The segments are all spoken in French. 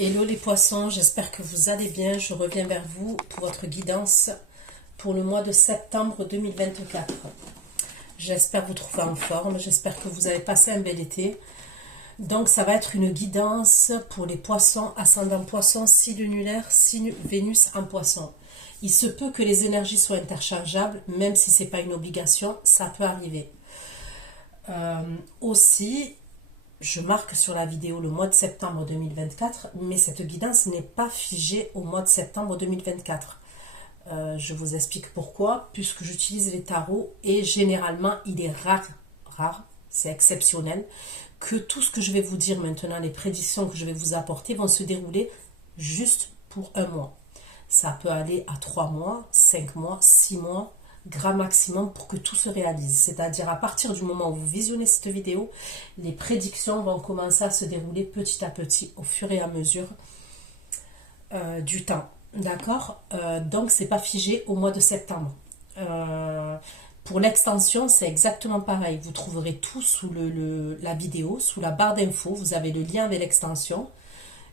Hello les poissons, j'espère que vous allez bien. Je reviens vers vous pour votre guidance pour le mois de septembre 2024. J'espère vous trouver en forme, j'espère que vous avez passé un bel été. Donc ça va être une guidance pour les poissons, ascendant poisson, signe lunulaire, signe Vénus en poisson. Il se peut que les énergies soient interchangeables, même si ce n'est pas une obligation, ça peut arriver. Aussi, je marque sur la vidéo le mois de septembre 2024, mais cette guidance n'est pas figée au mois de septembre 2024. Je vous explique pourquoi, puisque j'utilise les tarots et généralement il est rare, c'est exceptionnel, que tout ce que je vais vous dire maintenant, les prédictions que je vais vous apporter vont se dérouler juste pour un mois. Ça peut aller à 3 mois, 5 mois, 6 mois, grand maximum pour que tout se réalise. C'est-à-dire à partir du moment où vous visionnez cette vidéo, les prédictions vont commencer à se dérouler petit à petit au fur et à mesure du temps. D'accord, donc c'est pas figé au mois de septembre. Pour l'extension, c'est exactement pareil. Vous trouverez tout sous la vidéo, sous la barre d'infos. Vous avez le lien avec l'extension.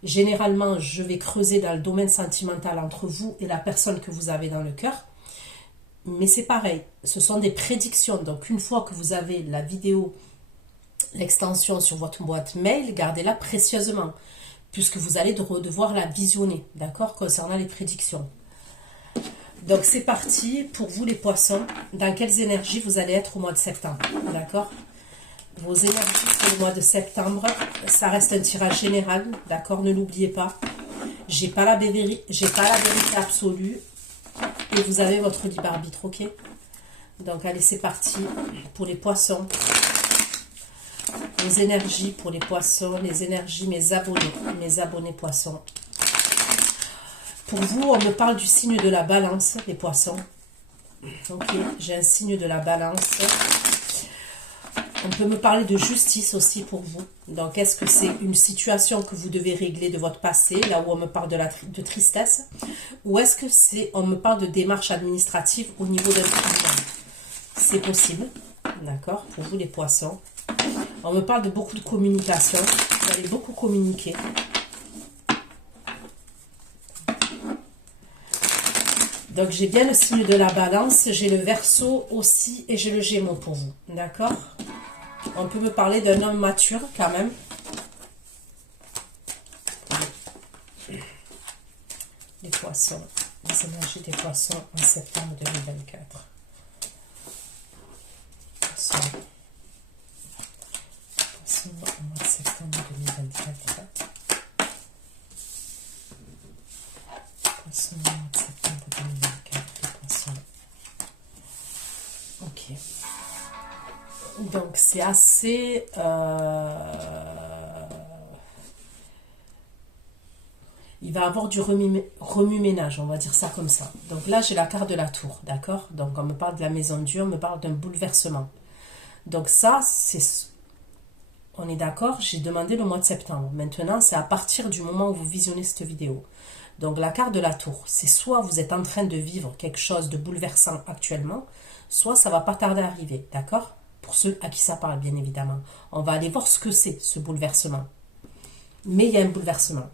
Généralement, je vais creuser dans le domaine sentimental entre vous et la personne que vous avez dans le cœur. Mais c'est pareil, ce sont des prédictions. Donc une fois que vous avez la vidéo, l'extension sur votre boîte mail, gardez-la précieusement, puisque vous allez devoir la visionner, d'accord, concernant les prédictions. Donc c'est parti pour vous les poissons. Dans quelles énergies vous allez être au mois de septembre, d'accord? Vos énergies pour le mois de septembre, ça reste un tirage général, d'accord? Ne l'oubliez pas. J'ai pas la vérité absolue et vous avez votre libre arbitre, ok? Donc allez, c'est parti pour les poissons. Vos énergies pour les poissons, les énergies, mes abonnés poissons. Pour vous, on me parle du signe de la balance, les poissons. Ok, j'ai un signe de la balance. On peut me parler de justice aussi pour vous. Donc, est-ce que c'est une situation que vous devez régler de votre passé, là où on me parle de tristesse, ou est-ce que on me parle de démarches administratives au niveau d'un tribunal? C'est possible, d'accord, pour vous les poissons. On me parle de beaucoup de communication. Vous allez beaucoup communiquer. Donc, j'ai bien le signe de la balance, j'ai le Verseau aussi et j'ai le Gémeaux pour vous, d'accord? On peut me parler d'un homme mature quand même. Les poissons, les énergies des poissons en septembre 2024. Poissons au mois de septembre 2024. Poissons au mois de septembre 2024. Les poissons. Ok. Donc c'est assez il va avoir du remue-ménage, on va dire ça comme ça. Donc là j'ai la carte de la tour, d'accord? Donc on me parle de la maison Dieu, on me parle d'un bouleversement. Donc ça, on est d'accord, j'ai demandé le mois de septembre. Maintenant c'est à partir du moment où vous visionnez cette vidéo. Donc la carte de la tour, c'est soit vous êtes en train de vivre quelque chose de bouleversant actuellement, soit ça va pas tarder à arriver, d'accord? Pour ceux à qui ça parle, bien évidemment. On va aller voir ce que c'est, ce bouleversement. Mais il y a un bouleversement.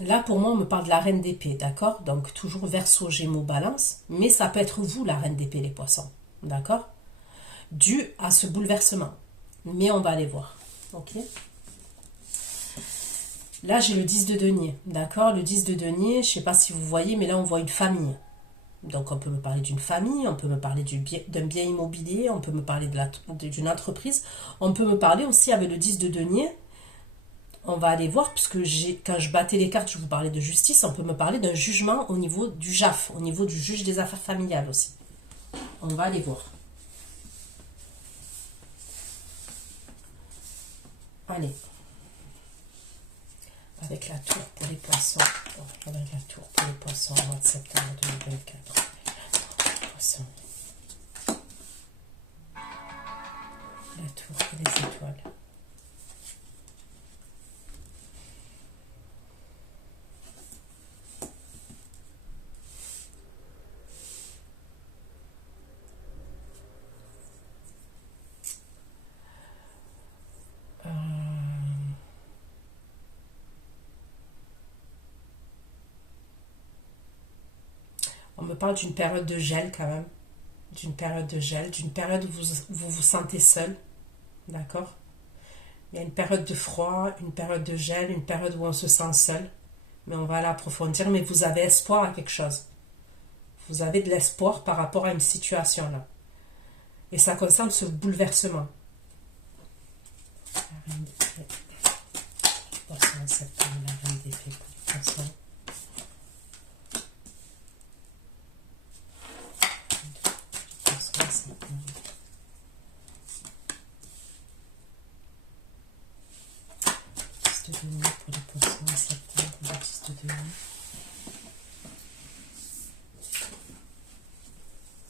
Là, pour moi, on me parle de la reine d'épée, d'accord? Donc, toujours Verseau, Gémeaux, Balance. Mais ça peut être vous, la reine d'épée, les poissons. D'accord? Dû à ce bouleversement. Mais on va aller voir. Ok? Là, j'ai le 10 de denier. D'accord? Le 10 de denier, je ne sais pas si vous voyez, mais là, on voit une famille. Donc, on peut me parler d'une famille, on peut me parler d'un bien immobilier, on peut me parler d'une entreprise. On peut me parler aussi avec le 10 de denier. On va aller voir, puisque quand je battais les cartes, je vous parlais de justice, on peut me parler d'un jugement au niveau du JAF, au niveau du juge des affaires familiales aussi. On va aller voir. Allez. Avec la tour pour les poissons. Avec la tour pour les poissons au mois de septembre 2024. Poissons. La tour et les étoiles. me parle d'une période de gel quand même. D'une période de gel, d'une période où vous vous sentez seul. D'accord? Il y a une période de froid, une période de gel, une période où on se sent seul. Mais on va l'approfondir. Mais vous avez espoir à quelque chose. Vous avez de l'espoir par rapport à une situation là. Et ça concerne ce bouleversement. La reine d'épée. Poisson en septembre, la reine d'épée pour les poissons. De denier pour les poissons en septembre, l'artiste de denier.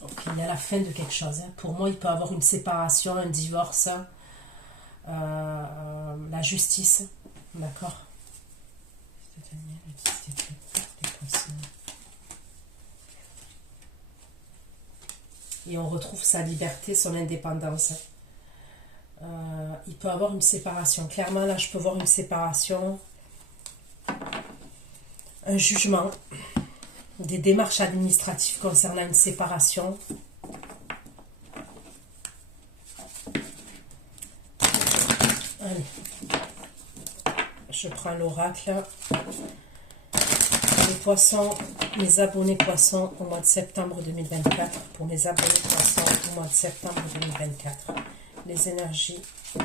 Ok, il y a la fin de quelque chose. Hein. Pour moi, il peut y avoir une séparation, un divorce, la justice. D'accord. De denier, l'artiste de denier, les poissons. Et on retrouve sa liberté, son indépendance. Il peut y avoir une séparation. Clairement, là, je peux voir une séparation, un jugement, des démarches administratives concernant une séparation. Allez, je prends l'oracle. Les poissons, mes abonnés poissons au mois de septembre 2024. Pour mes abonnés poissons au mois de septembre 2024. Les énergies des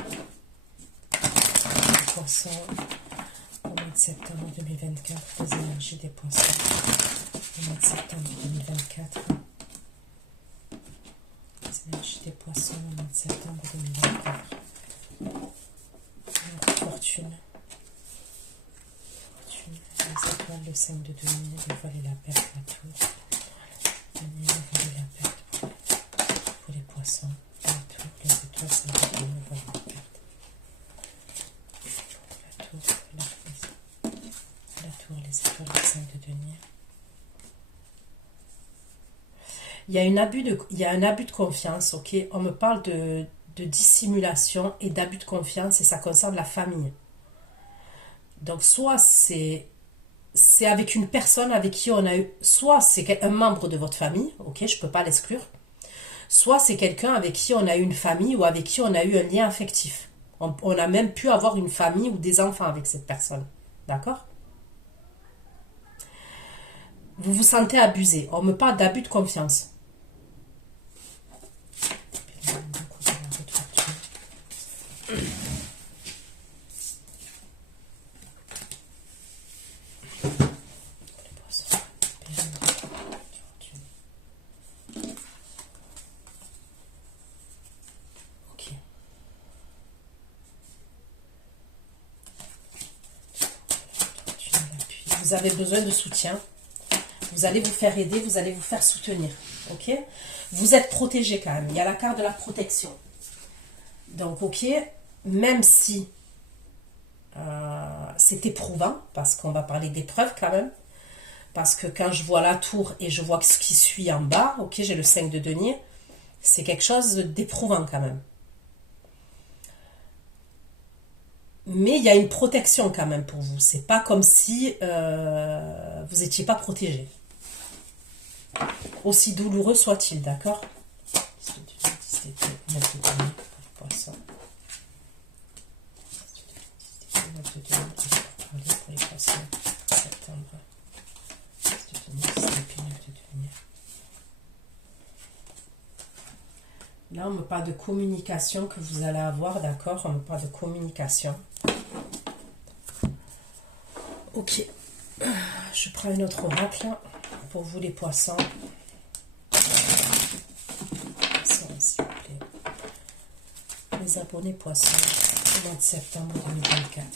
poissons au mois de septembre 2024. Les énergies des poissons au mois de septembre 2024. Les énergies des poissons au mois de septembre 2024. Fortune. Les étoiles, le 5 de denier, le vol et la perte, la tour. Denier, le vol et la perte pour les poissons. La tour, les étoiles, c'est le denier, le vol et la perte. La tour, la tour, les étoiles, le 5 de denier. Il y a un abus de confiance, ok? On me parle de dissimulation et d'abus de confiance et ça concerne la famille. Donc, soit c'est avec une personne avec qui on a eu, soit c'est un membre de votre famille, ok, je ne peux pas l'exclure, soit c'est quelqu'un avec qui on a eu une famille ou avec qui on a eu un lien affectif. On a même pu avoir une famille ou des enfants avec cette personne, d'accord? Vous vous sentez abusé, on me parle d'abus de confiance. Vous avez besoin de soutien. Vous allez vous faire aider, vous allez vous faire soutenir. Ok? Vous êtes protégé quand même. Il y a la carte de la protection. Donc, ok, même si c'est éprouvant, parce qu'on va parler d'épreuve quand même, parce que quand je vois la tour et je vois ce qui suit en bas, ok, j'ai le 5 de denier, c'est quelque chose d'éprouvant quand même. Mais il y a une protection quand même pour vous. C'est pas comme si vous n'étiez pas protégé. Aussi douloureux soit-il, d'accord? Là, on me parle de communication que vous allez avoir, d'accord? On me parle de communication. Ok. Je prends une autre oracle pour vous, les poissons. S'il vous plaît. Les abonnés poissons au mois de septembre 2024.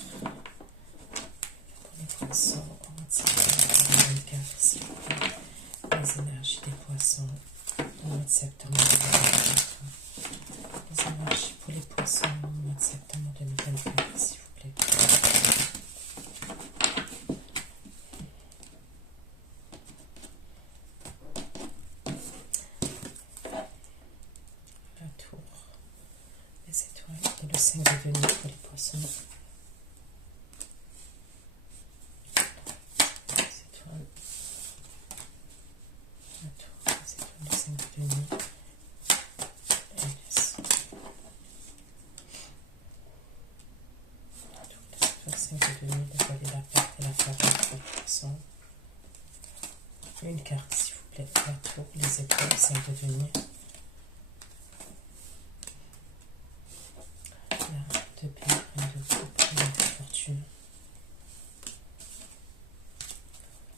Les poissons au mois de septembre 2024, s'il vous plaît. Les énergies des poissons au mois de septembre 2024. Les énergies pour les poissons au mois de septembre 2024, s'il vous plaît. La tour, les étoiles et le 5 de denier pour les poissons. Les étoiles, la retour 5 de denier, vous avez la carte et la carte de personne. Une carte, s'il vous plaît, la tour, les épaules, 5 de denier. La de paix, un de coupe, un de fortune.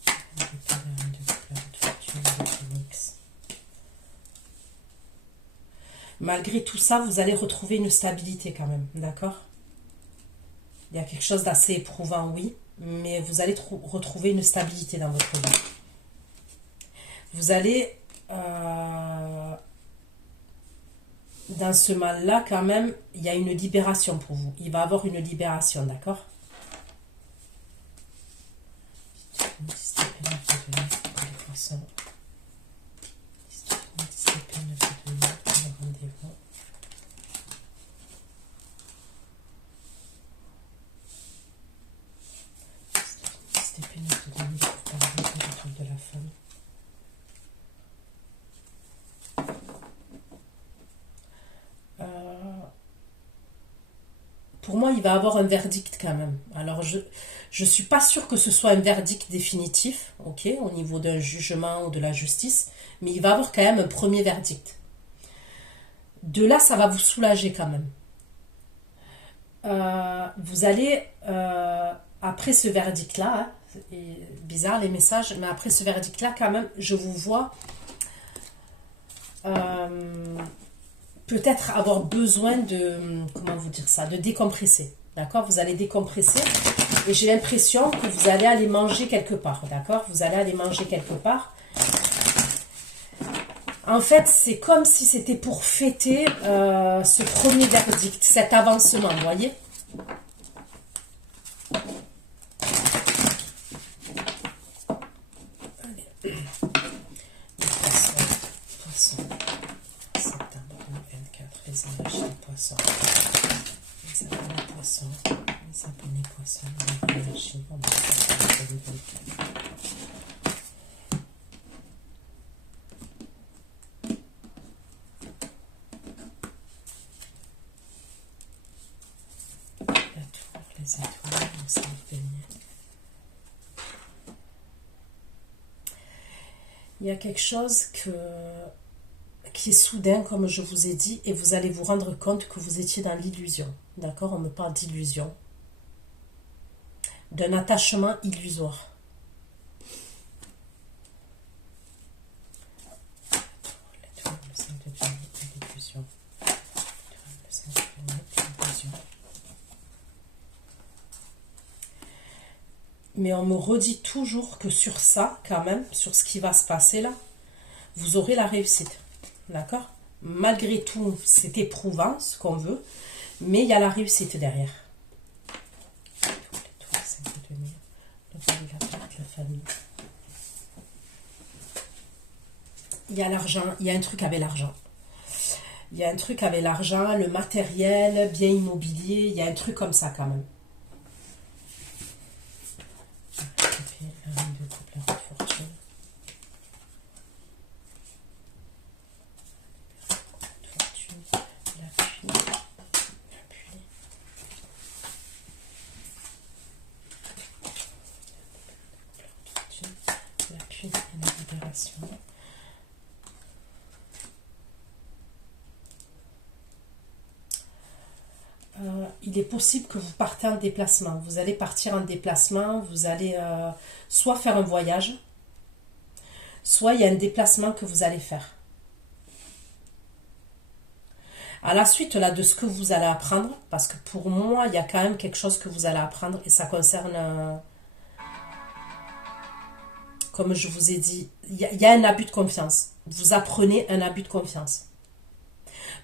Un de paix, un de coupe, un de fortune, un de phoenix. Malgré tout ça, vous allez retrouver une stabilité quand même, d'accord? Il y a quelque chose d'assez éprouvant, oui, mais vous allez retrouver une stabilité dans votre vie. Vous allez, dans ce mal-là, quand même, il y a une libération pour vous. Il va y avoir une libération, d'accord? Pour moi, il va avoir un verdict quand même. Alors, je ne suis pas sûre que ce soit un verdict définitif, ok, au niveau d'un jugement ou de la justice, mais il va avoir quand même un premier verdict. De là, ça va vous soulager quand même. Vous allez, après ce verdict-là, hein, bizarre les messages, mais après ce verdict-là, quand même, je vous vois peut-être avoir besoin de, comment vous dire ça, de décompresser, d'accord? Vous allez décompresser et j'ai l'impression que vous allez aller manger quelque part, d'accord? Vous allez aller manger quelque part. En fait, c'est comme si c'était pour fêter ce premier verdict, cet avancement, vous voyez? Allez. Poisson. Septembre 2024, les énergies des poissons. Les abonnés poissons. Les abonnés poissons. Les énergies en 2024. Les étoiles, le cercle béni. Il y a quelque chose qui est soudain, comme je vous ai dit, et vous allez vous rendre compte que vous étiez dans l'illusion. D'accord? On me parle d'illusion. D'un attachement illusoire. L'étoile, le cercle béni et l'illusion. L'étoile, le cercle béni et l'illusion. Mais on me redit toujours que sur ça, quand même, sur ce qui va se passer là, vous aurez la réussite. D'accord? Malgré tout, c'est éprouvant, ce qu'on veut, mais il y a la réussite derrière. L'étoile, c'est de demi. Le valet, la carte, la famille. Il y a l'argent, il y a un truc avec l'argent. Il y a un truc avec l'argent, le matériel, bien immobilier, il y a un truc comme ça quand même. La reine de coupe, la reine de fortune. L'appui, l'appui et la libération. Il est possible que vous partez en déplacement. Vous allez partir en déplacement, vous allez soit faire un voyage, soit il y a un déplacement que vous allez faire. À la suite là, de ce que vous allez apprendre, parce que pour moi, il y a quand même quelque chose que vous allez apprendre et ça concerne, comme je vous ai dit, il y a un abus de confiance. Vous apprenez un abus de confiance.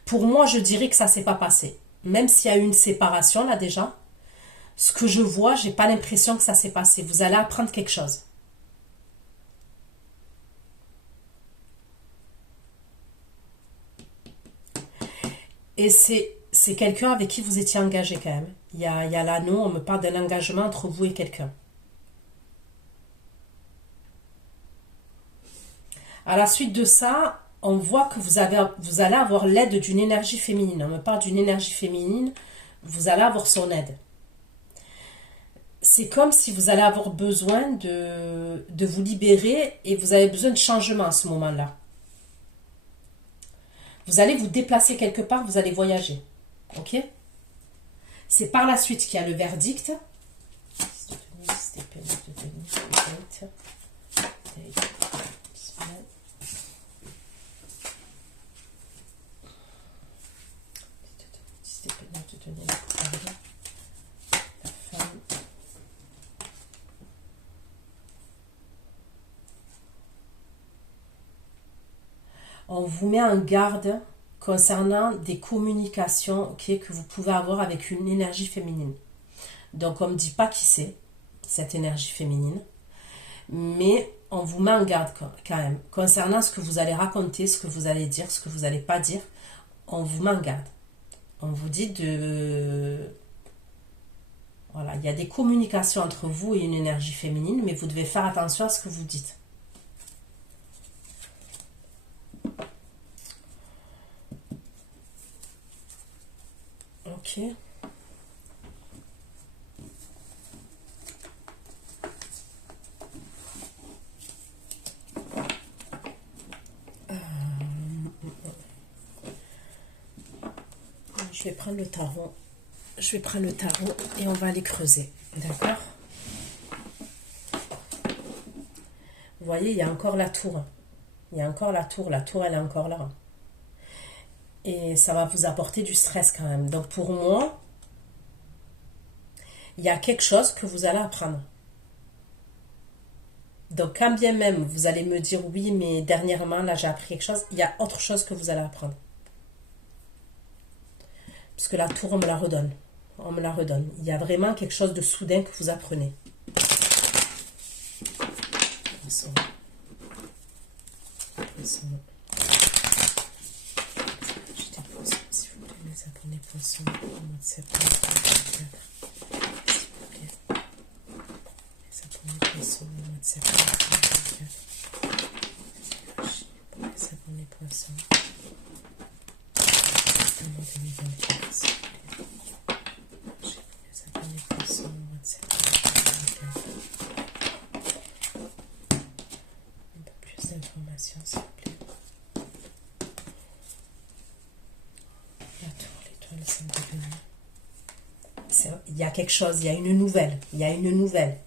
Pour moi, je dirais que ça ne s'est pas passé. Même s'il y a eu une séparation là déjà, ce que je vois, j'ai pas l'impression que ça s'est passé. Vous allez apprendre quelque chose. Et c'est quelqu'un avec qui vous étiez engagé quand même. Il y a l'anneau, on me parle d'un engagement entre vous et quelqu'un. À la suite de ça, on voit que vous allez avoir l'aide d'une énergie féminine. On me parle d'une énergie féminine, vous allez avoir son aide. c'est comme si vous allez avoir besoin de vous libérer et vous avez besoin de changement à ce moment-là. Vous allez vous déplacer quelque part, vous allez voyager. Ok? C'est par la suite qu'il y a le verdict. On vous met en garde concernant des communications, ok, que vous pouvez avoir avec une énergie féminine. Donc on ne dit pas qui c'est, cette énergie féminine, mais on vous met en garde quand même. Concernant ce que vous allez raconter, ce que vous allez dire, ce que vous n'allez pas dire, on vous met en garde. On vous dit de... Voilà, il y a des communications entre vous et une énergie féminine, mais vous devez faire attention à ce que vous dites. Ok. Je vais prendre le tarot. Je vais prendre le tarot et on va aller creuser. D'accord? Vous voyez, il y a encore la tour. Il y a encore la tour. La tour, elle est encore là. Et ça va vous apporter du stress quand même. Donc pour moi, il y a quelque chose que vous allez apprendre. Donc quand bien même vous allez me dire oui, mais dernièrement, là j'ai appris quelque chose, il y a autre chose que vous allez apprendre. Parce que la tour, on me la redonne. On me la redonne. Il y a vraiment quelque chose de soudain que vous apprenez. Je dépose, s'il vous plaît, mes abonnés poissons, au mois de septembre 2024. S'il vous plaît. Les abonnés poissons, au mois de septembre 2024. Pour les abonnés poissons. Au mois 2024, s'il vous plaît. Les abonnés poissons, au mois de septembre 2024. Un peu plus d'informations, s'il vous plaît. La tour, l'étoile, c'est devenu. Il y a quelque chose, il y a une nouvelle. Il y a une nouvelle.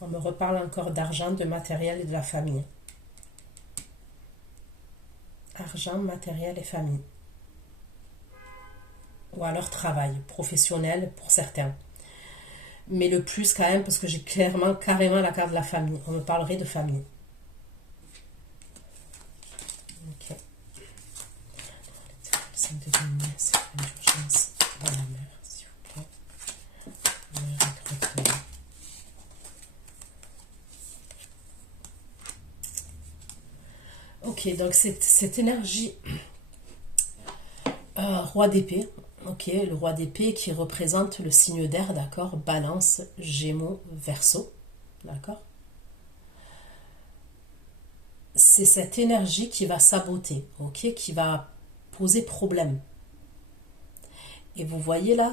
On me reparle encore d'argent, de matériel et de la famille. Argent, matériel et famille. Ou alors travail, professionnel pour certains. Mais le plus quand même, parce que j'ai carrément la carte de la famille. On me parlerait de famille. Ok. C'est une urgence à la mer, s'il vous plaît. Ok, donc cette énergie roi d'épée, ok, le roi d'épée qui représente le signe d'air, d'accord, balance, gémeaux, verseau, d'accord. C'est cette énergie qui va saboter, ok, qui va poser problème. Et vous voyez là,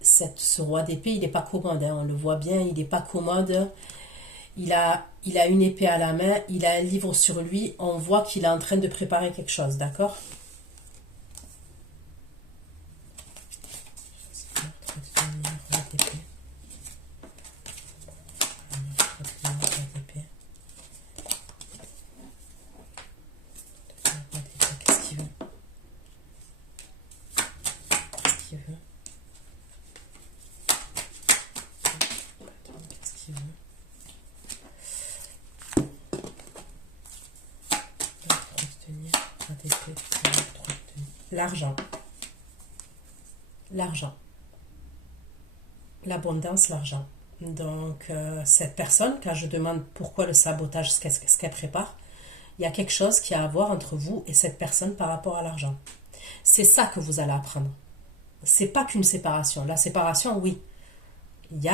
ce roi d'épée, il n'est pas commode, hein, on le voit bien, il n'est pas commode. Il a une épée à la main, il a un livre sur lui, on voit qu'il est en train de préparer quelque chose, d'accord? L'argent. L'argent. L'abondance, l'argent. Donc, cette personne, quand je demande pourquoi le sabotage, ce qu'elle prépare, il y a quelque chose qui a à voir entre vous et cette personne par rapport à l'argent. C'est ça que vous allez apprendre. C'est pas qu'une séparation. La séparation, oui, il y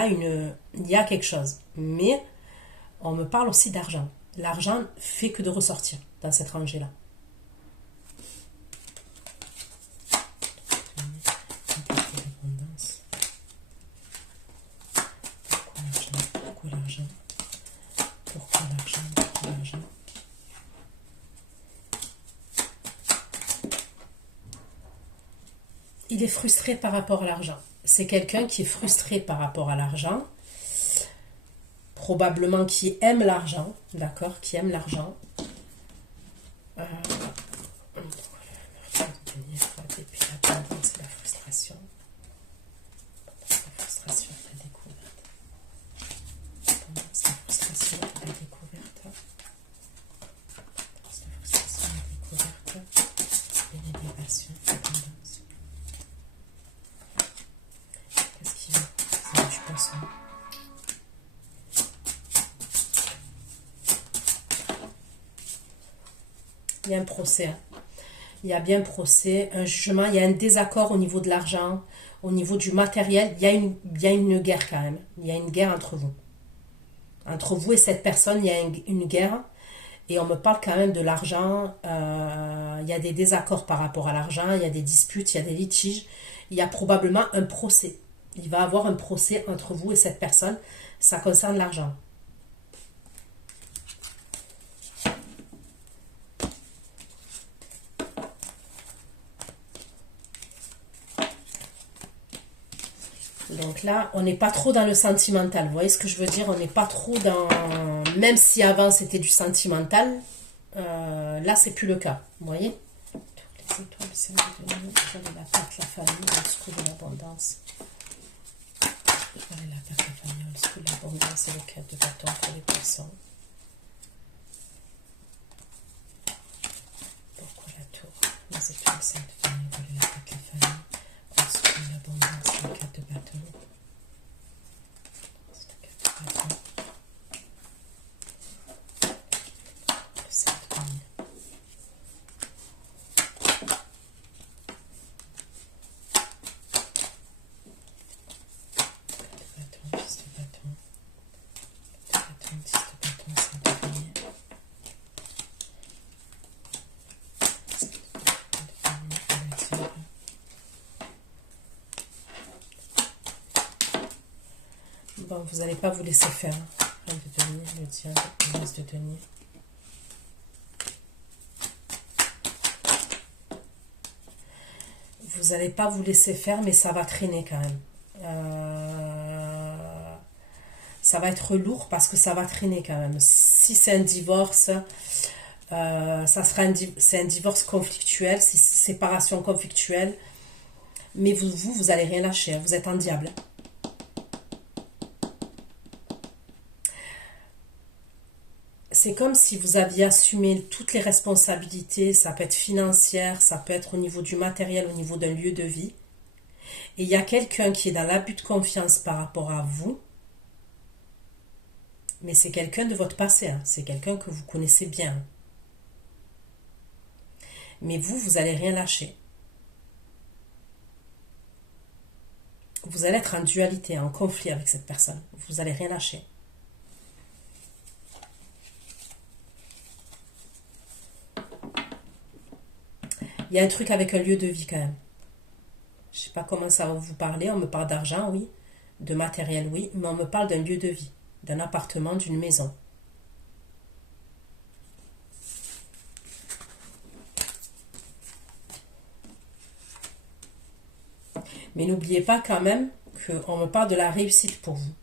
a quelque chose. Mais on me parle aussi d'argent. L'argent fait que de ressortir dans cette rangée-là. Pourquoi l'argent? Pourquoi l'argent? Pourquoi l'argent? Il est frustré par rapport à l'argent. C'est quelqu'un qui est frustré par rapport à l'argent. Probablement qui aime l'argent, d'accord, qui aime l'argent. La frustration. La frustration, la découverte. La frustration, la découverte. La frustration, la découverte. Et l'élévation, la tendance. Qu'est-ce qu'il y a? Je pense. Il y a un procès. Il y a bien un procès, un jugement. Il y a un désaccord au niveau de l'argent, au niveau du matériel. Il y a une guerre quand même. Il y a une guerre entre vous. Entre vous et cette personne, il y a une guerre. Et on me parle quand même de l'argent. Il y a des désaccords par rapport à l'argent. Il y a des disputes, il y a des litiges. Il y a probablement un procès. Il va y avoir un procès entre vous et cette personne. Ça concerne l'argent. Donc là, on n'est pas trop dans le sentimental. Vous voyez ce que je veux dire? On n'est pas trop dans... Même si avant, c'était du sentimental, là, c'est plus le cas. Vous voyez? Les étoiles, c'est la carte, la famille, le secours de l'abondance. La carte, la famille, le secours de l'abondance et le 4 de bâton pour les personnes. Pourquoi la tour? Les étoiles, c'est la famille, la carte, la famille. Le secours de l'abondance, le 4 de bâton. Bon, vous n'allez pas vous laisser faire. Le denier, le diable, le reste de denier. Vous n'allez pas vous laisser faire, mais ça va traîner quand même. Ça va être lourd parce que ça va traîner quand même. Si c'est un divorce, c'est un divorce conflictuel, c'est une séparation conflictuelle. Mais vous allez rien lâcher. Vous êtes un diable. C'est comme si vous aviez assumé toutes les responsabilités, ça peut être financière, ça peut être au niveau du matériel, au niveau d'un lieu de vie. Et il y a quelqu'un qui est dans l'abus de confiance par rapport à vous, mais c'est quelqu'un de votre passé, hein. C'est quelqu'un que vous connaissez bien. Mais vous allez rien lâcher. Vous allez être en dualité, en conflit avec cette personne. Vous allez rien lâcher. Il y a un truc avec un lieu de vie quand même. Je ne sais pas comment ça va vous parler. On me parle d'argent, oui. De matériel, oui. Mais on me parle d'un lieu de vie. D'un appartement, d'une maison. Mais n'oubliez pas quand même qu'on me parle de la réussite pour vous.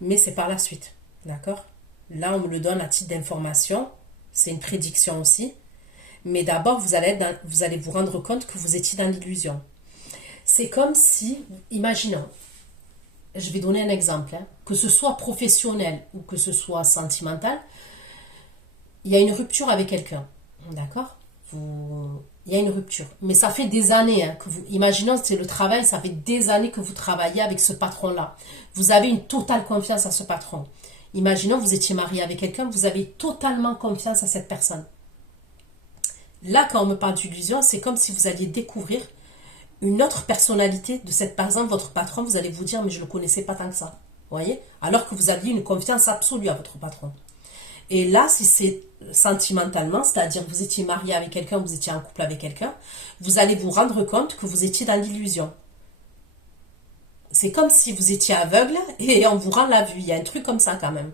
Mais c'est par la suite. D'accord? Là, on me le donne à titre d'information. C'est une prédiction aussi. Mais d'abord, vous allez vous rendre compte que vous étiez dans l'illusion. C'est comme si, imaginons, je vais donner un exemple, hein, que ce soit professionnel ou que ce soit sentimental, il y a une rupture avec quelqu'un, d'accord? Il y a une rupture. Mais ça fait des années hein, que vous... Imaginons, c'est le travail, ça fait des années que vous travaillez avec ce patron-là. Vous avez une totale confiance à ce patron. Imaginons, vous étiez marié avec quelqu'un, vous avez totalement confiance à cette personne. Là, quand on me parle d'illusion, c'est comme si vous alliez découvrir une autre personnalité de cette personne, votre patron, vous allez vous dire, mais je ne le connaissais pas tant que ça. Vous voyez? Alors que vous aviez une confiance absolue à votre patron. Et là, si c'est sentimentalement, c'est-à-dire vous étiez marié avec quelqu'un, vous étiez en couple avec quelqu'un, vous allez vous rendre compte que vous étiez dans l'illusion. C'est comme si vous étiez aveugle et on vous rend la vue. Il y a un truc comme ça quand même.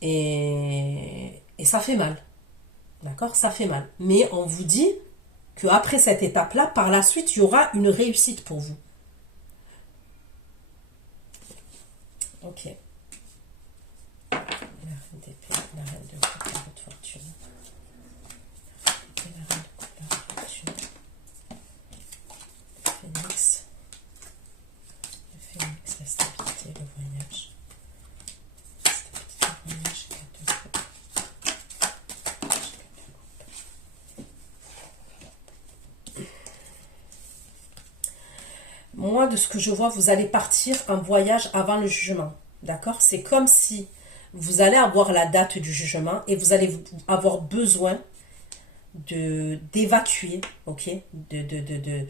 Et ça fait mal. D'accord? Ça fait mal. Mais on vous dit qu'après cette étape-là, par la suite, il y aura une réussite pour vous. Ok. La reine d'épée, la reine de coupe, la roue de fortune. La reine de coupe, la roue de fortune. Le phénix. Le phénix, la stabilité, le voyage. La stabilité, le voyage, quatre de coupe. Moi, de ce que je vois, vous allez partir en voyage avant le jugement. D'accord? C'est comme si vous allez avoir la date du jugement et vous allez avoir besoin d'évacuer, ok? De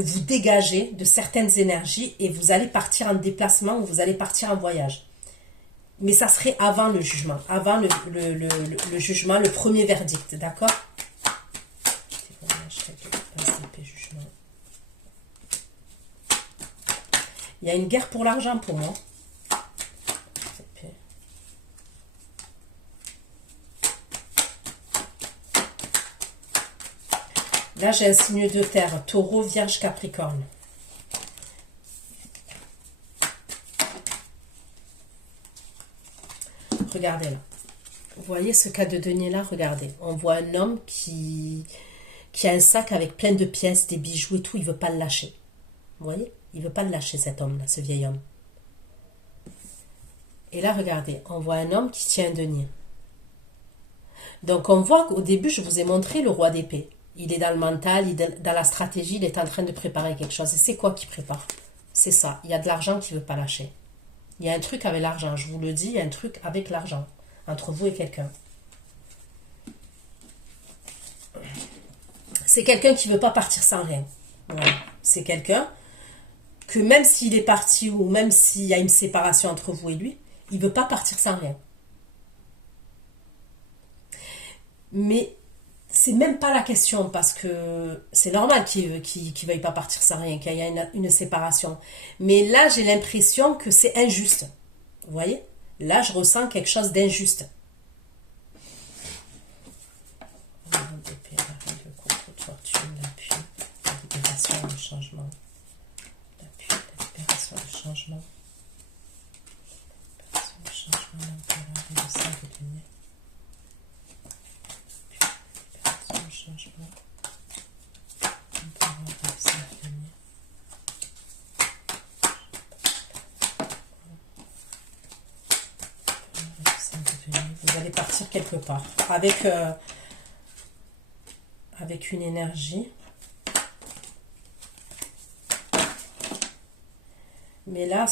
vous dégager de certaines énergies et vous allez partir en déplacement ou vous allez partir en voyage. Mais ça serait avant le jugement, avant le jugement, le premier verdict, d'accord? Il y a une guerre pour l'argent pour moi. Là, j'ai un signe de terre. Taureau, Vierge, Capricorne. Regardez là. Vous voyez ce cas de denier là? Regardez. On voit un homme qui a un sac avec plein de pièces, des bijoux et tout. Il ne veut pas le lâcher. Vous voyez? Il ne veut pas le lâcher, cet homme-là, ce vieil homme. Et là, regardez, on voit un homme qui tient un denier. Donc, on voit qu'au début, je vous ai montré le roi d'épée. Il est dans le mental, il est dans la stratégie, il est en train de préparer quelque chose. Et c'est quoi qu'il prépare? C'est ça, il y a de l'argent qu'il ne veut pas lâcher. Il y a un truc avec l'argent, je vous le dis, il y a un truc avec l'argent, entre vous et quelqu'un. C'est quelqu'un qui ne veut pas partir sans rien. Voilà. C'est quelqu'un que même s'il est parti ou même s'il y a une séparation entre vous et lui, il ne veut pas partir sans rien. Mais c'est même pas la question parce que c'est normal qu'il ne veuille pas partir sans rien, qu'il y a une séparation. Mais là, j'ai l'impression que c'est injuste. Vous voyez? Là, je ressens quelque chose d'injuste. Le changement. L'appui, la libération, le changement. Le changement, le sang de denier. Le changement. Le sang de denier. Vous allez partir quelque part avec une énergie. Mais là,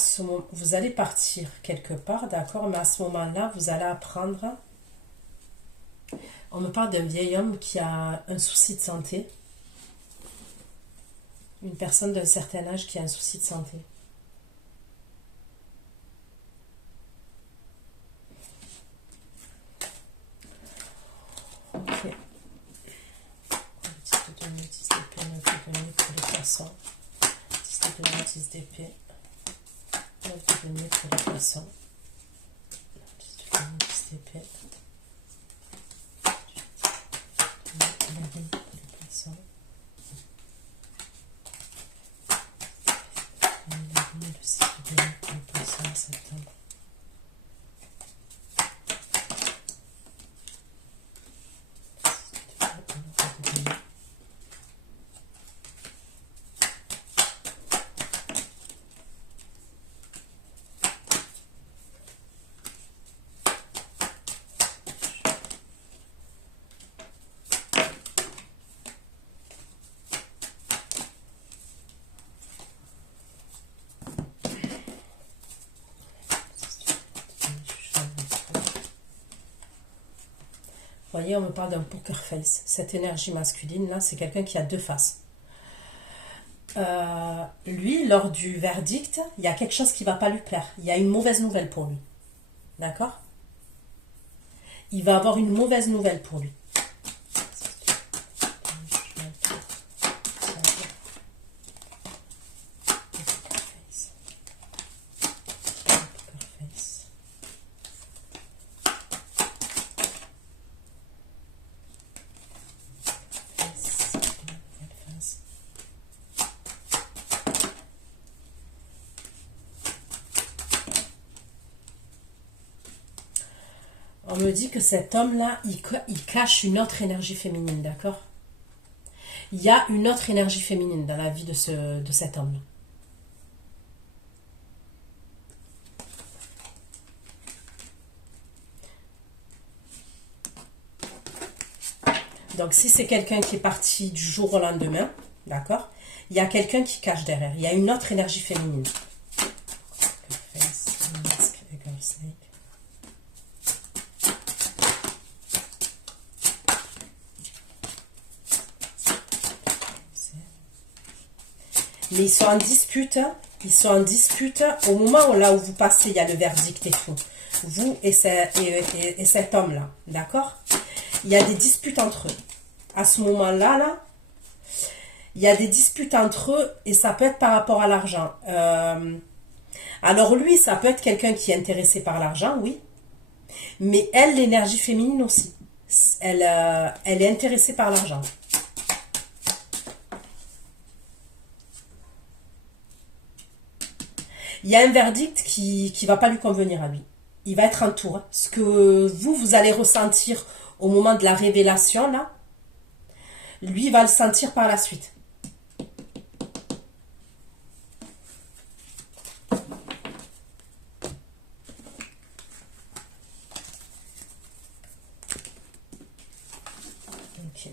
vous allez partir quelque part, d'accord? Mais à ce moment-là, vous allez apprendre. On me parle d'un vieil homme qui a un souci de santé. Une personne d'un certain âge qui a un souci de santé. Ok. 10 de denier, 10 d'épée, 9 de denier pour les poissons. 10 de denier, 10 d'épée. 9 de denier pour les poissons. 10 de denier, 10 d'épée. 9 de denier pour les poissons. 9 de denier, le 6 de denier pour les poissons en septembre. Vous voyez, on me parle d'un poker face. Cette énergie masculine, là, c'est quelqu'un qui a deux faces. Lui, lors du verdict, il y a quelque chose qui ne va pas lui plaire. Il y a une mauvaise nouvelle pour lui. D'accord? Il va avoir une mauvaise nouvelle pour lui. On me dit que cet homme-là, il cache une autre énergie féminine, d'accord? Il y a une autre énergie féminine dans la vie de cet homme-là. Donc, si c'est quelqu'un qui est parti du jour au lendemain, d'accord? Il y a quelqu'un qui cache derrière. Il y a une autre énergie féminine. Mais ils sont en dispute. Ils sont en dispute au moment où, là où vous passez, il y a le verdict et tout. Vous et cet homme-là, d'accord? Il y a des disputes entre eux. À ce moment-là, là, il y a des disputes entre eux et ça peut être par rapport à l'argent. Alors lui, ça peut être quelqu'un qui est intéressé par l'argent, oui. Mais elle, l'énergie féminine aussi. Elle est intéressée par l'argent. Il y a un verdict qui va pas lui convenir à lui. Il va être en tour. Ce que vous allez ressentir au moment de la révélation, là, lui va le sentir par la suite. Ok.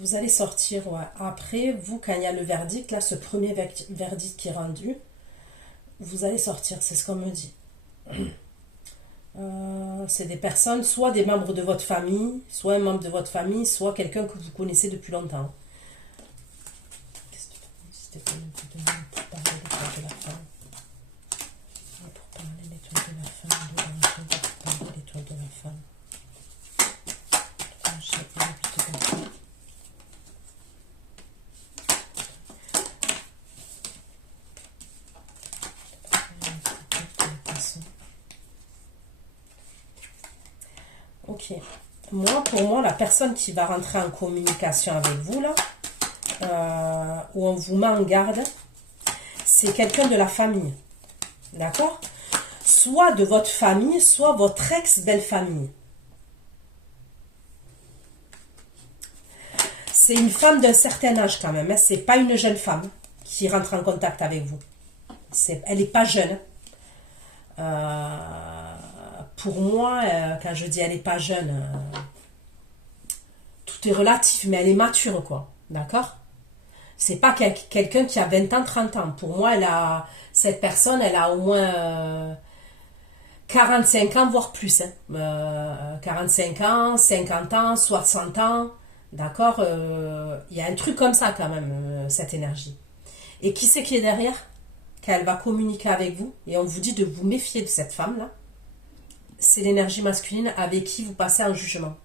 Vous allez sortir, ouais. Après, vous, quand il y a le verdict, là, ce premier verdict qui est rendu, vous allez sortir, c'est ce qu'on me dit. C'est des personnes, soit des membres de votre famille, soit un membre de votre famille, soit quelqu'un que vous connaissez depuis longtemps. Qu'est-ce que tu pour parler l'étoile de la femme? Pour parler l'étoile de la femme, pour parler l'étoile de la femme. Ok. Moi, pour moi, la personne qui va rentrer en communication avec vous, là, où on vous met en garde, c'est quelqu'un de la famille. D'accord? Soit de votre famille, soit votre ex-belle-famille. C'est une femme d'un certain âge quand même. Hein. C'est pas une jeune femme qui rentre en contact avec vous. Elle n'est pas jeune. Pour moi, quand je dis elle n'est pas jeune, tout est relatif, mais elle est mature, quoi. D'accord? C'est pas quelqu'un qui a 20 ans, 30 ans. Pour moi, cette personne, elle a au moins 45 ans, voire plus. Hein. 45 ans, 50 ans, 60 ans. D'accord? Il y a un truc comme ça, quand même, cette énergie. Et qui c'est qui est derrière? Qu'elle va communiquer avec vous. Et on vous dit de vous méfier de cette femme-là. C'est l'énergie masculine avec qui vous passez un jugement.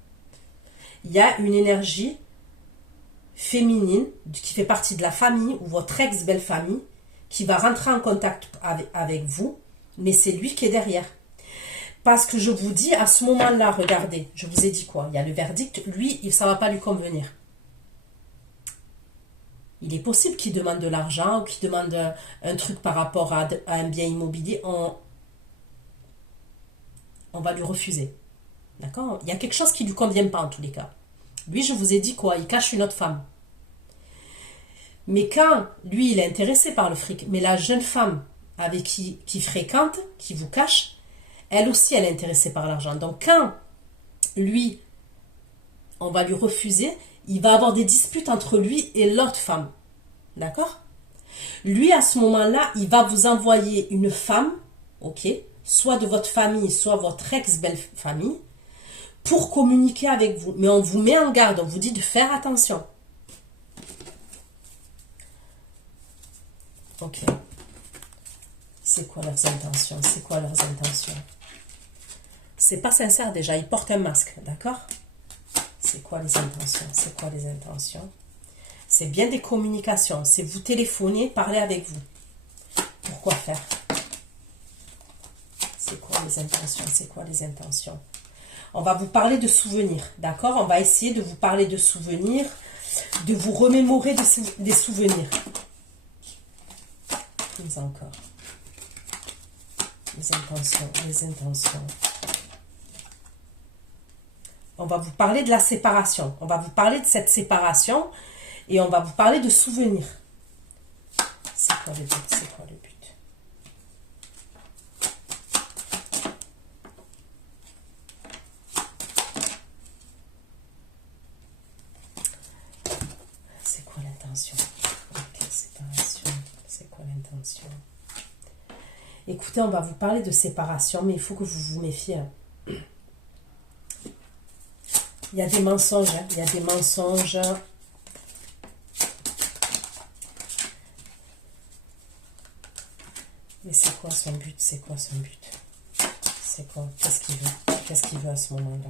Il y a une énergie féminine qui fait partie de la famille ou votre ex-belle-famille qui va rentrer en contact avec vous, mais c'est lui qui est derrière. Parce que je vous dis, à ce moment-là, regardez, je vous ai dit quoi? Il y a le verdict, lui, ça ne va pas lui convenir. Il est possible qu'il demande de l'argent ou qu'il demande un truc par rapport à un bien immobilier. On va lui refuser. D'accord? Il y a quelque chose qui ne lui convient pas en tous les cas. Lui, je vous ai dit quoi? Il cache une autre femme. Mais quand lui, il est intéressé par le fric, mais la jeune femme avec qui fréquente, qui vous cache, elle aussi, elle est intéressée par l'argent. Donc quand lui, on va lui refuser, il va avoir des disputes entre lui et l'autre femme. D'accord? Lui, à ce moment-là, il va vous envoyer une femme, ok, soit de votre famille, soit votre ex-belle-famille, pour communiquer avec vous. Mais on vous met en garde, on vous dit de faire attention. Ok. C'est quoi leurs intentions? C'est quoi leurs intentions? C'est pas sincère déjà, ils portent un masque, d'accord? C'est quoi les intentions? C'est quoi les intentions? C'est bien des communications, c'est vous téléphoner, parler avec vous. Pourquoi faire? C'est quoi les intentions? C'est quoi les intentions? On va vous parler de souvenirs, d'accord? On va essayer de vous parler de souvenirs, de vous remémorer des souvenirs. Plus encore. Les intentions, les intentions. On va vous parler de la séparation. On va vous parler de cette séparation et on va vous parler de souvenirs. C'est quoi le but? C'est quoi le but? C'est quoi l'intention? Ok, séparation. C'est quoi l'intention? Écoutez, on va vous parler de séparation, mais il faut que vous vous méfiez. Il y a des mensonges, hein. Il y a des mensonges. Mais c'est quoi son but? C'est quoi son but? C'est quoi? Qu'est-ce qu'il veut? Qu'est-ce qu'il veut à ce moment-là?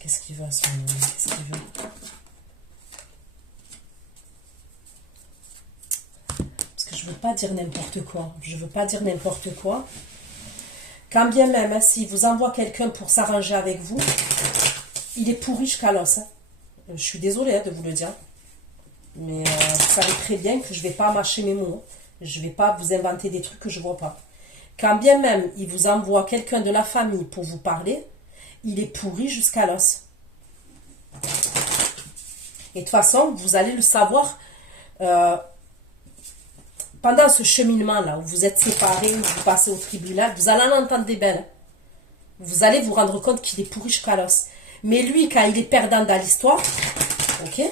Qu'est-ce qu'il veut à ce moment-là? Qu'est-ce qu'il veut? Parce que je ne veux pas dire n'importe quoi. Je ne veux pas dire n'importe quoi. Quand bien même, hein, s'il vous envoie quelqu'un pour s'arranger avec vous, il est pourri jusqu'à l'os. Hein. Je suis désolée de vous le dire. Mais vous savez très bien que je ne vais pas mâcher mes mots. Je ne vais pas vous inventer des trucs que je ne vois pas. Quand bien même il vous envoie quelqu'un de la famille pour vous parler, il est pourri jusqu'à l'os. Et de toute façon, vous allez le savoir pendant ce cheminement-là, où vous êtes séparés, où vous passez au tribunal, vous allez en entendre des belles. Vous allez vous rendre compte qu'il est pourri jusqu'à l'os. Mais lui, quand il est perdant dans l'histoire, ok,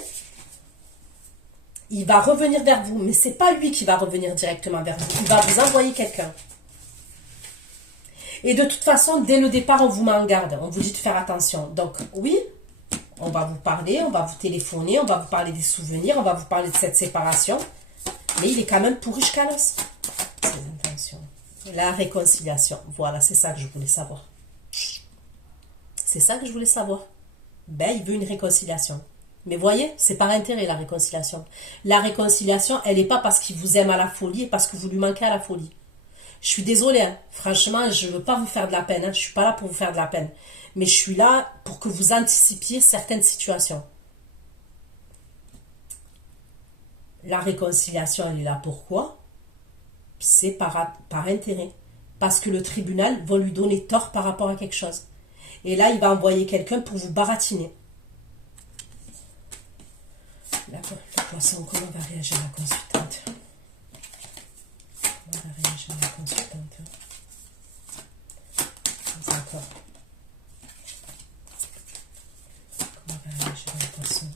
il va revenir vers vous. Mais c'est pas lui qui va revenir directement vers vous. Il va vous envoyer quelqu'un. Et de toute façon, dès le départ, on vous met en garde. On vous dit de faire attention. Donc, oui, on va vous parler, on va vous téléphoner, on va vous parler des souvenirs, on va vous parler de cette séparation. Mais il est quand même pourri jusqu'à l'os. Ses intentions. La réconciliation. Voilà, c'est ça que je voulais savoir. C'est ça que je voulais savoir. Ben, il veut une réconciliation. Mais voyez, c'est par intérêt la réconciliation. La réconciliation, elle n'est pas parce qu'il vous aime à la folie et parce que vous lui manquez à la folie. Je suis désolée, hein. Franchement, je ne veux pas vous faire de la peine. Hein. Je ne suis pas là pour vous faire de la peine. Mais je suis là pour que vous anticipiez certaines situations. La réconciliation, elle est là pourquoi? C'est par intérêt. Parce que le tribunal va lui donner tort par rapport à quelque chose. Et là, il va envoyer quelqu'un pour vous baratiner. Le poisson, comment va réagir la consultante? Comment va réagir la consultante? D'accord. Comment va réagir le poisson?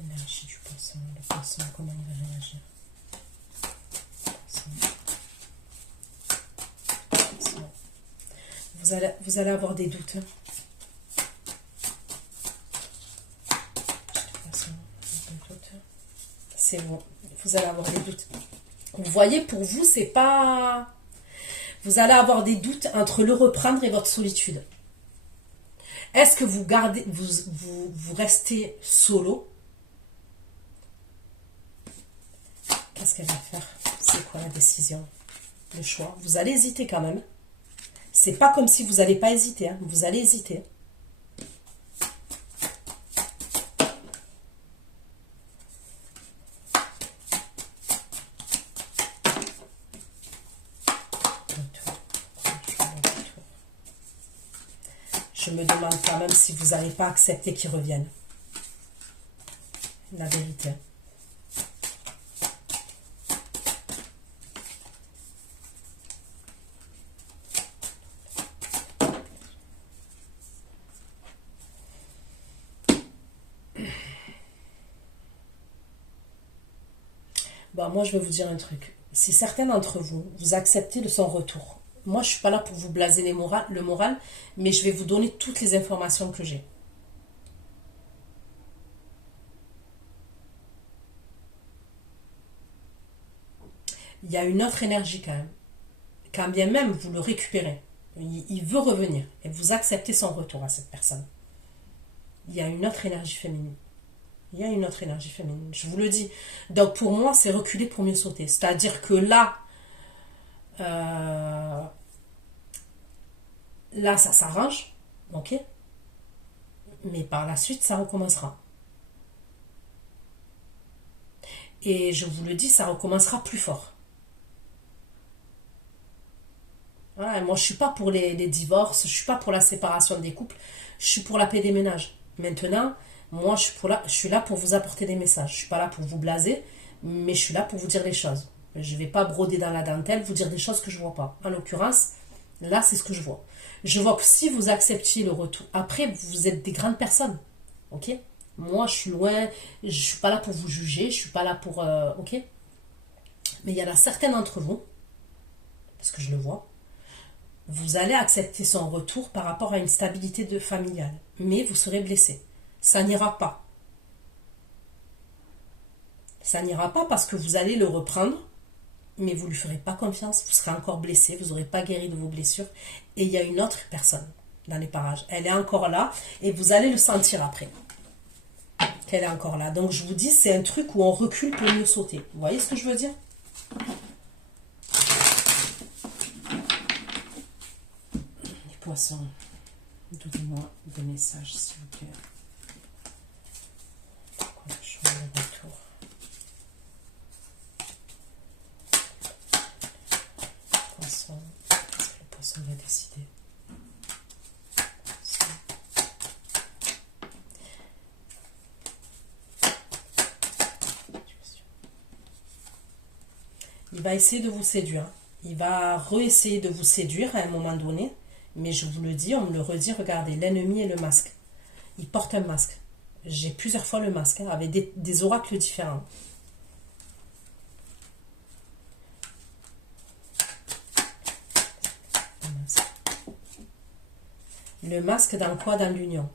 L'énergie du poisson. Le poisson, comment il va réagir? Vous allez avoir des doutes. Hein. C'est bon. Vous allez avoir des doutes. Vous voyez, pour vous, c'est pas... Vous allez avoir des doutes entre le reprendre et votre solitude. Est-ce que vous gardez, vous restez solo? Qu'est-ce qu'elle va faire? C'est quoi la décision? Le choix? Vous allez hésiter quand même. C'est pas comme si vous n'allez pas hésiter. Hein. Vous allez hésiter. Je me demande quand même si vous n'allez pas accepter qu'ils reviennent. La vérité. Bah, moi, je vais vous dire un truc. Si certains d'entre vous, vous acceptez de son retour, moi, je suis pas là pour vous blaser le moral, mais je vais vous donner toutes les informations que j'ai. Il y a une autre énergie quand même. Quand bien même vous le récupérez, il veut revenir et vous acceptez son retour à cette personne. Il y a une autre énergie féminine. Il y a une autre énergie féminine, je vous le dis. Donc pour moi, c'est reculer pour mieux sauter. C'est-à-dire que euh, là, ça s'arrange, ok? Mais par la suite, ça recommencera. Et je vous le dis, ça recommencera plus fort. Voilà, moi, je suis pas pour les divorces, je suis pas pour la séparation des couples, je suis pour la paix des ménages. Maintenant, moi, je suis là pour vous apporter des messages. Je suis pas là pour vous blaser, mais je suis là pour vous dire les choses. Je vais pas broder dans la dentelle, vous dire des choses que je vois pas. En l'occurrence, là, c'est ce que je vois. Je vois que si vous acceptiez le retour, après, vous êtes des grandes personnes, ok? Moi, je suis loin, je suis pas là pour vous juger, je suis pas là pour, ok? Mais il y en a certains d'entre vous, parce que je le vois, vous allez accepter son retour par rapport à une stabilité familiale. Mais vous serez blessé. Ça n'ira pas. Ça n'ira pas parce que vous allez le reprendre, mais vous ne lui ferez pas confiance. Vous serez encore blessé, vous n'aurez pas guéri de vos blessures. Et il y a une autre personne dans les parages. Elle est encore là et vous allez le sentir après. Qu'elle est encore là. Donc je vous dis, c'est un truc où on recule pour mieux sauter. Vous voyez ce que je veux dire? Poisson, donnez-moi des messages s'il vous plaît. Pourquoi je suis en retour? Poisson, qu'est-ce que le poisson va décider? Poisson. Il va essayer de vous séduire. Il va réessayer de vous séduire à un moment donné. Mais je vous le dis, on me le redit, regardez, l'ennemi et le masque. Il porte un masque. J'ai plusieurs fois le masque, avec des oracles différents. Le masque dans quoi? Dans l'union.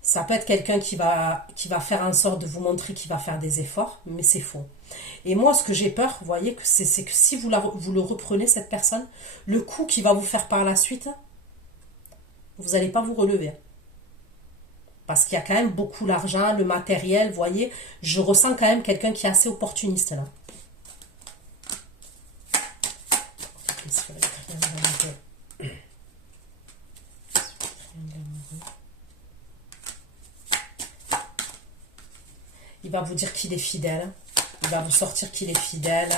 Ça peut être quelqu'un qui va faire en sorte de vous montrer qu'il va faire des efforts, mais c'est faux. Et moi, ce que j'ai peur, vous voyez, c'est que si vous le reprenez, cette personne, le coup qu'il va vous faire par la suite, vous n'allez pas vous relever. Parce qu'il y a quand même beaucoup d'argent, le matériel, vous voyez, je ressens quand même quelqu'un qui est assez opportuniste là. Il va vous dire qu'il est fidèle. Il va vous sortir qu'il est fidèle.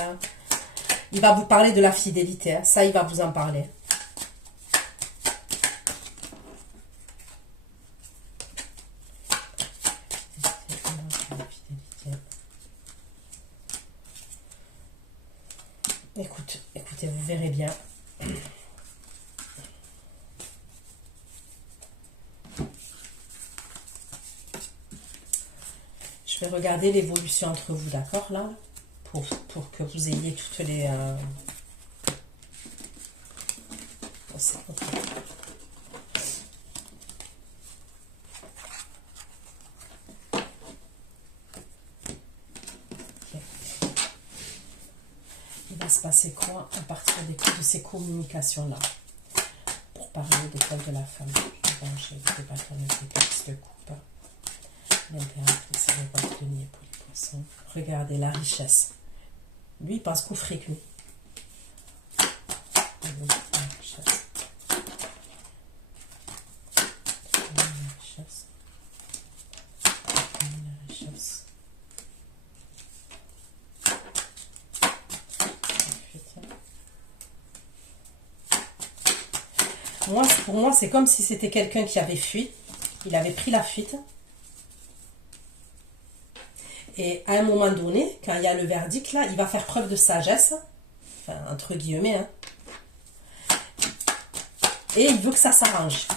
Il va vous parler de la fidélité. Ça, il va vous en parler. Écoutez, vous verrez bien. Je vais regarder l'évolution entre vous, d'accord, là, pour que vous ayez toutes les... Il va se passer quoi à partir de ces communications-là pour parler des codes de la femme? Je vais vous débattre avec des cartes de coupe. L'impératrice, elle va vous donner pour les poissons. Regardez la richesse. Lui, il pense qu'au fric, lui. La richesse. La richesse. La richesse. Pour moi, c'est comme si c'était quelqu'un qui avait fui. Il avait pris la fuite. Et à un moment donné, quand il y a le verdict, là, il va faire preuve de sagesse. Enfin, entre guillemets. Hein. Et il veut que ça s'arrange.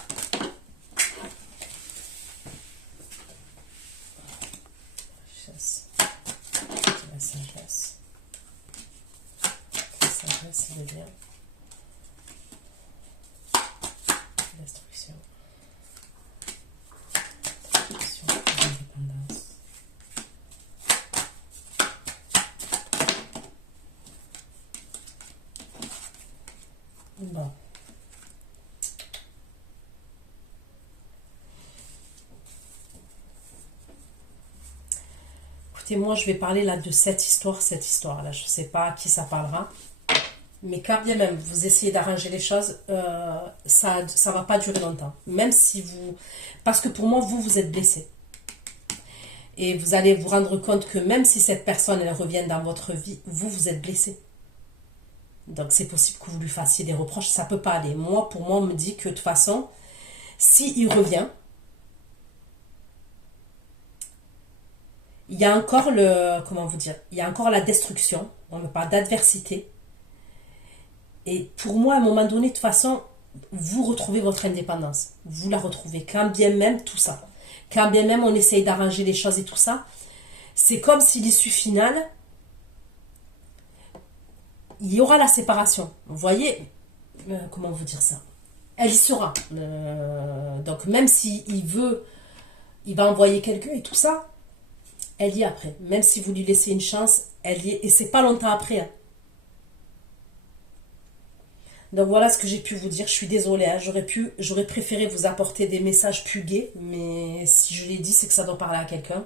La sagesse. La sagesse, il devient. Destruction. Destruction. Indépendance. Bon. Écoutez, moi, je vais parler là de cette histoire-là. Je ne sais pas à qui ça parlera. Mais quand bien même vous essayez d'arranger les choses, ça ne va pas durer longtemps. Même si vous... Parce que pour moi, vous êtes blessé. Et vous allez vous rendre compte que même si cette personne, elle revient dans votre vie, vous êtes blessé. Donc c'est possible que vous lui fassiez des reproches, ça peut pas aller. Moi, pour moi, on me dit que de toute façon, s'il revient, il y a encore le... Comment vous dire? Il y a encore la destruction. On me parle d'adversité. Et pour moi, à un moment donné, de toute façon, vous retrouvez votre indépendance. Vous la retrouvez. Quand bien même tout ça. Quand bien même on essaye d'arranger les choses et tout ça. C'est comme si l'issue finale, il y aura la séparation. Vous voyez, comment vous dire ça? Elle y sera. Donc même s'il veut, il va envoyer quelqu'un et tout ça, elle y est après. Même si vous lui laissez une chance, elle y est. Et c'est pas longtemps après. Hein. Donc voilà ce que j'ai pu vous dire. Je suis désolée, hein. J'aurais préféré vous apporter des messages plus gais, mais si je l'ai dit, c'est que ça doit parler à quelqu'un.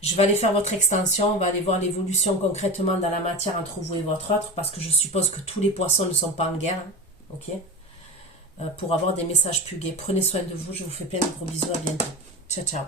Je vais aller faire votre extension, on va aller voir l'évolution concrètement dans la matière entre vous et votre autre, parce que je suppose que tous les poissons ne sont pas en guerre, hein. Ok. Pour avoir des messages plus gais. Prenez soin de vous, je vous fais plein de gros bisous, à bientôt. Ciao, ciao.